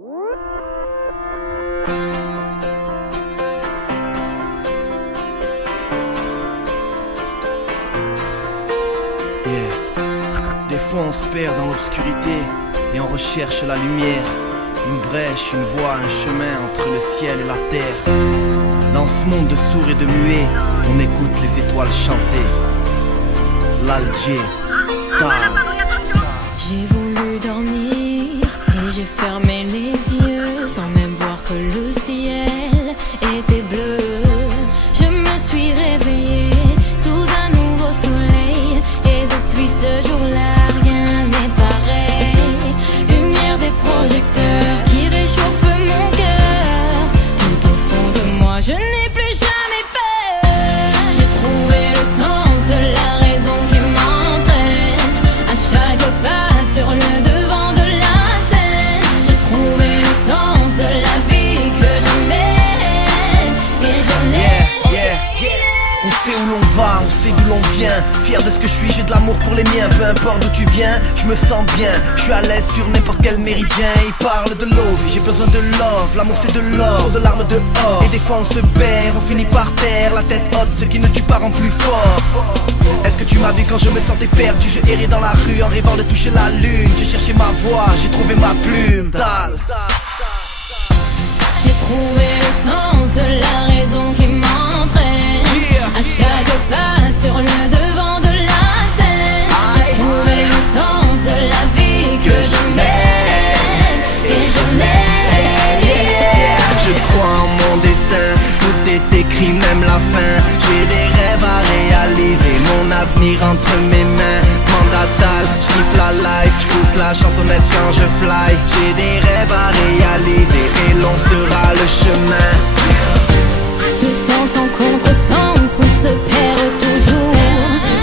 Des fois on se perd dans l'obscurité et on recherche la lumière. Une brèche, une voie, un chemin entre le ciel et la terre. Dans ce monde de sourds et de muets, on écoute les étoiles chanter. L'Alger, J'ai voulu dormir et j'ai fermé les yeux sans même voir que le ciel était bleu. Je me suis réveillée sous un nouveau soleil et depuis ce jour-là rien n'est pareil. Lumière des projecteurs qui réchauffe mon cœur. Tout au fond de moi je n'ai plus jamais peur. J'ai trouvé le sens de la raison qui m'entraîne à chaque pas sur le devant de la scène. J'ai trouvé le sens de la vie que je mène et je l'ai. On sait où l'on va, on sait d'où l'on vient. Fier de ce que je suis, j'ai de l'amour pour les miens. Peu importe d'où tu viens, je me sens bien. Je suis à l'aise sur n'importe quel méridien. Ils parlent de love, j'ai besoin de love. L'amour c'est de l'or, de larmes dehors. Et des fois on se perd, on finit par terre. La tête haute, ce qui ne tue pas rend plus fort. Est-ce que tu m'as vu quand je me sentais perdu? Je errais dans la rue en rêvant de toucher la lune. J'ai cherché ma voix, j'ai trouvé ma plume. Tal. J'ai trouvé le sens de la raison qui m'entraîne à chaque pas sur le devant de la scène. J'ai trouvé le sens de la vie que je mène et je l'ai. Je crois en mon destin, tout est écrit, même la fin. J'ai des rêves à réaliser, mon avenir entre mes mains. Mandatal, j'kiffe la life, j'pousse la chansonnette quand je fly. J'ai des rêves à réaliser et l'on sera le chemin. De sens en contresens, on se perd toujours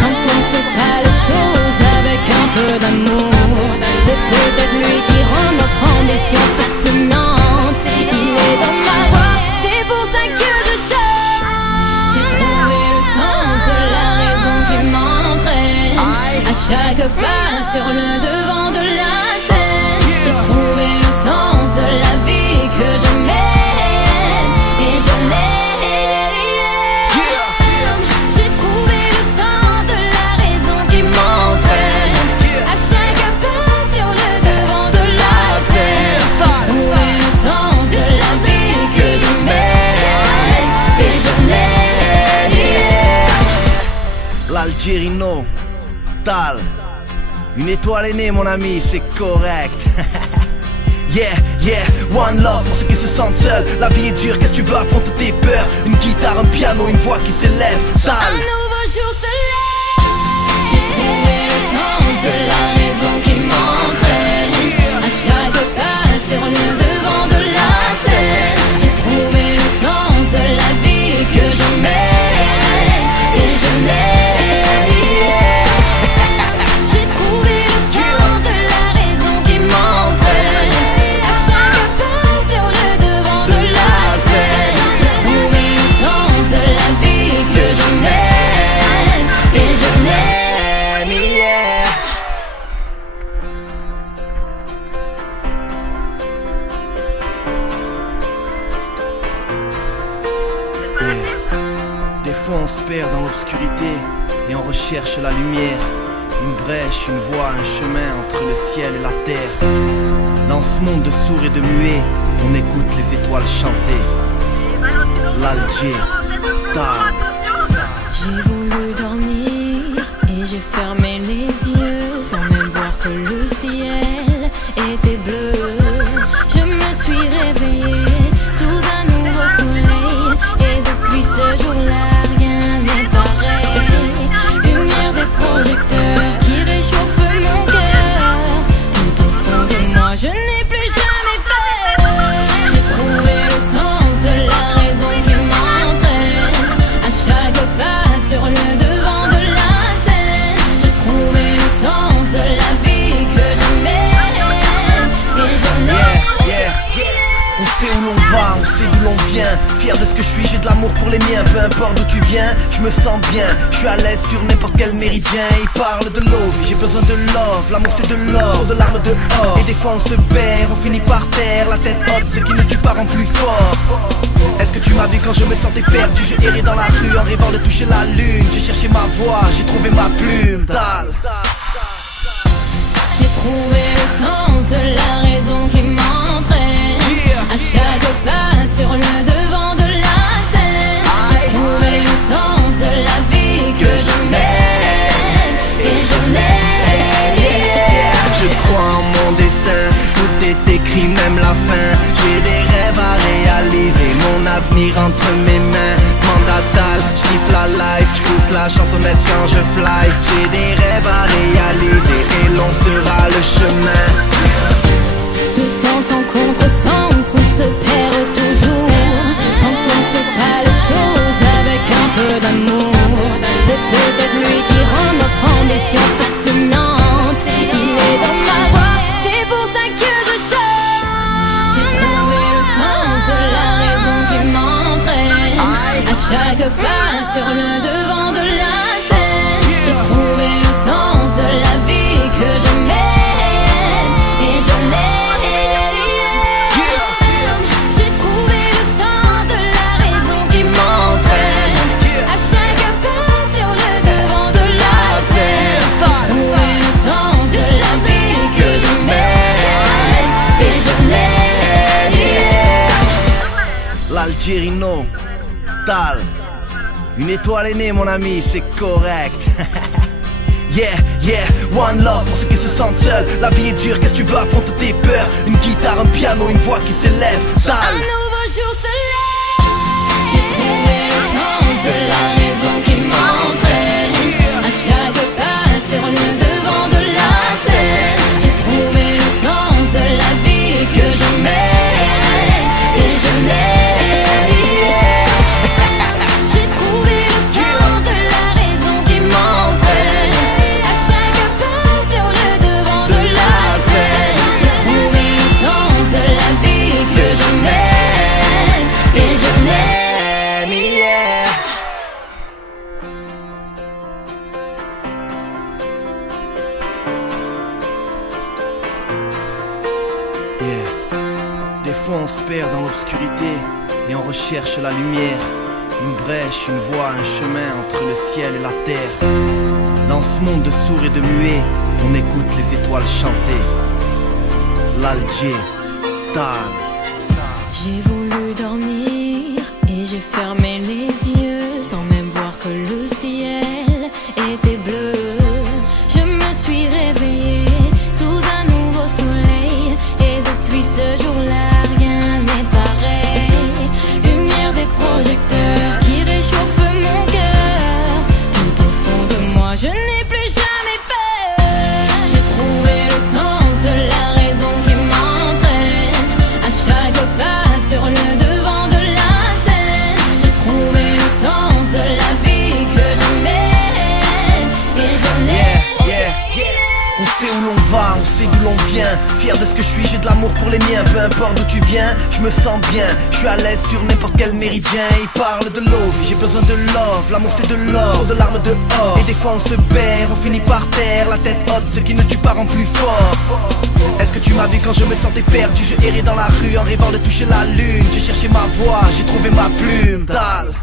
quand on fait pas les choses avec un peu d'amour. C'est peut-être lui qui rend notre ambition fascinante. Il est dans ma voix, c'est pour ça que je chante. J'ai trouvé le sens de la raison qui m'entraîne à chaque pas sur le devant de la scène. J'ai trouvé le sens de la vie que je mène et je l'ai. L'Algérino, Tal. Une étoile est née mon ami, c'est correct. Yeah, one love pour ceux qui se sentent seuls. La vie est dure, qu'est-ce que tu veux, affronte tes peurs. Une guitare, un piano, une voix qui s'élève. Tal. Un nouveau jour se lève. J'ai trouvé le sens de la raison qui m'entraîne à chaque pas sur le devant de la scène. J'ai trouvé le sens de la vie que je mène et je l'ai. Des fois on se perd dans l'obscurité et on recherche la lumière. Une brèche, une voie, un chemin entre le ciel et la terre. Dans ce monde de sourds et de muets, on écoute les étoiles chanter. L'Alger, J'ai voulu dormir et j'ai fermé les yeux sans même voir que le ciel était bleu. Je me suis réveillée sous un nouveau soleil et depuis ce jour-là rien n'est pareil. Lumière des projecteurs qui réchauffe mon cœur. Tout au fond de moi je n'ai plus jamais peur. J'ai trouvé le sens de la raison qui m'entraîne à chaque pas sur le devant vient, fier de ce que je suis, j'ai de l'amour pour les miens. Peu importe d'où tu viens, je me sens bien. Je suis à l'aise sur n'importe quel méridien. Ils parlent de love, j'ai besoin de love. L'amour c'est de l'or, de larmes dehors. Et des fois on se perd, on finit par terre, la tête haute, ce qui ne tue pas rend plus fort. Est-ce que tu m'as vu quand je me sentais perdu? Je errais dans la rue en rêvant de toucher la lune. J'ai cherché ma voix, j'ai trouvé ma plume. Tal. J'ai trouvé le sens de la raison qui m'entraîne. À chaque pas sur le devant de la scène, j'ai trouvé le sens de la vie que je mène. Et je l'aime. Je crois en mon destin, tout est écrit, même la fin. J'ai des rêves à réaliser, mon avenir entre mes mains. Mandatal, j'kiffe la life, j'pousse la chansonnette quand je fly. J'ai des rêves à réaliser et l'on sera le chemin. Tout sens en contresens, on se perd toujours. Quand on fait pas les choses avec un peu d'amour, c'est peut-être lui qui rend notre ambition fascinante. Il est dans ma voix, c'est pour ça que je chante. J'ai trouvé le sens de la raison qui m'entraîne. À chaque pas sur le devant de la scène, j'ai trouvé le sens de la vie que je mène. Et je l'aime. J'ai trouvé le sens de la raison qui m'entraîne. À chaque pas sur le devant de la scène, j'ai trouvé le sens de la vie que je mène. Et je l'aime. L'Algérino, Tal. Une étoile est née mon ami, c'est correct. Yeah, yeah, one love pour ceux qui se sentent seuls. La vie est dure, qu'est-ce que tu veux, affronter tes peurs. Une guitare, un piano, une voix qui s'élève. Tal. Un nouveau jour se lève. J'ai trouvé le sens de la raison qui m'entraîne. À chaque pas sur le devant de la scène, j'ai trouvé le sens de la vie que je mène. Et je l'aime. J'ai trouvé le sens de la raison qui m'entraîne. À chaque pas sur le devant de la scène, j'ai trouvé le sens de la vie que je mène. Et je l'aime, yeah. Yeah. Des fois on se perd dans l'obscurité et on recherche la lumière. Une brèche, une voie, un chemin entre le ciel et la terre. Dans ce monde de sourds et de muets, on écoute les étoiles chanter. L'Alger, Tal. J'ai voulu dormir et j'ai fermé les yeux sans même voir que le ciel était bleu. Je me suis réveillée sous un nouveau soleil et depuis ce jour-là rien n'est pareil. Lumière des projecteurs qui réchauffe mon cœur. Tout au fond de moi je n'ai plus jamais peur. J'ai trouvé le sens de la raison qui m'entraîne. À chaque pas sur le devant de la scène, j'ai trouvé le sens de la vie que je mène. Et je l'aime. Yeah, yeah. On sait où l'on va, on sait d'où l'on vient. Fier de ce que je suis, j'ai de l'amour pour les miens. Peu importe d'où tu viens, je me sens bien. Je suis à l'aise sur n'importe quel méridien. Ils parlent de love, j'ai besoin de love. L'amour c'est de l'or, de larmes dehors. Et des fois on se perd, on finit par terre, la tête haute, ce qui ne tue pas rend plus fort. Est-ce que tu m'as vu quand je me sentais perdu? Je errais dans la rue en rêvant de toucher la lune. J'ai cherché ma voix, j'ai trouvé ma plume. Tal.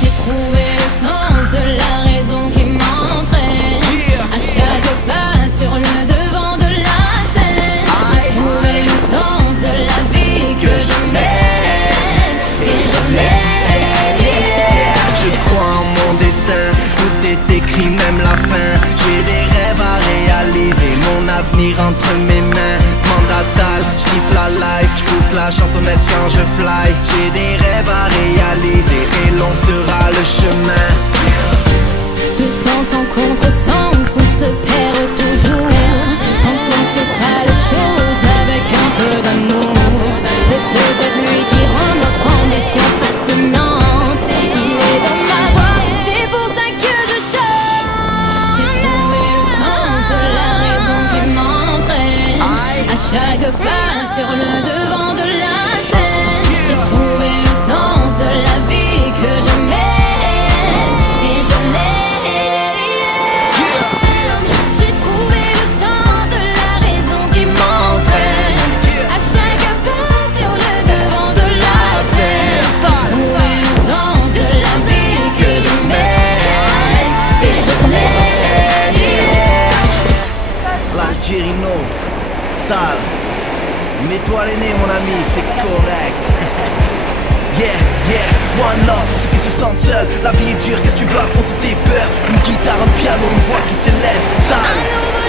J'ai trouvé le sens de la raison qui m'entraîne. À chaque pas sur le devant de la scène, j'ai trouvé le sens de la vie que je mène. Et je l'aime. Je crois en mon destin, tout est écrit, même la fin. J'ai des rêves à réaliser, mon avenir entre mes mains. Mandatal, j'kiffe la life, j'pousse la chansonnette quand je fly. J'ai des rêves à réaliser et l'on sera le chemin. Tout sens en contresens, on se perd toujours. Quand on fait pas les choses avec un peu d'amour, c'est peut-être lui qui rend notre ambition fascinante. Il est dans ma voix, c'est pour ça que je chante. J'ai trouvé le sens de la raison qui m'entraîne. À chaque pas sur le devant de la scène, mental. Mets-toi les nez mon ami, c'est correct. Yeah, yeah, one love pour ceux qui se sentent seuls. La vie est dure, qu'est-ce que tu veux affronter tes peurs? Une guitare, un piano, une voix qui s'élève. Tal.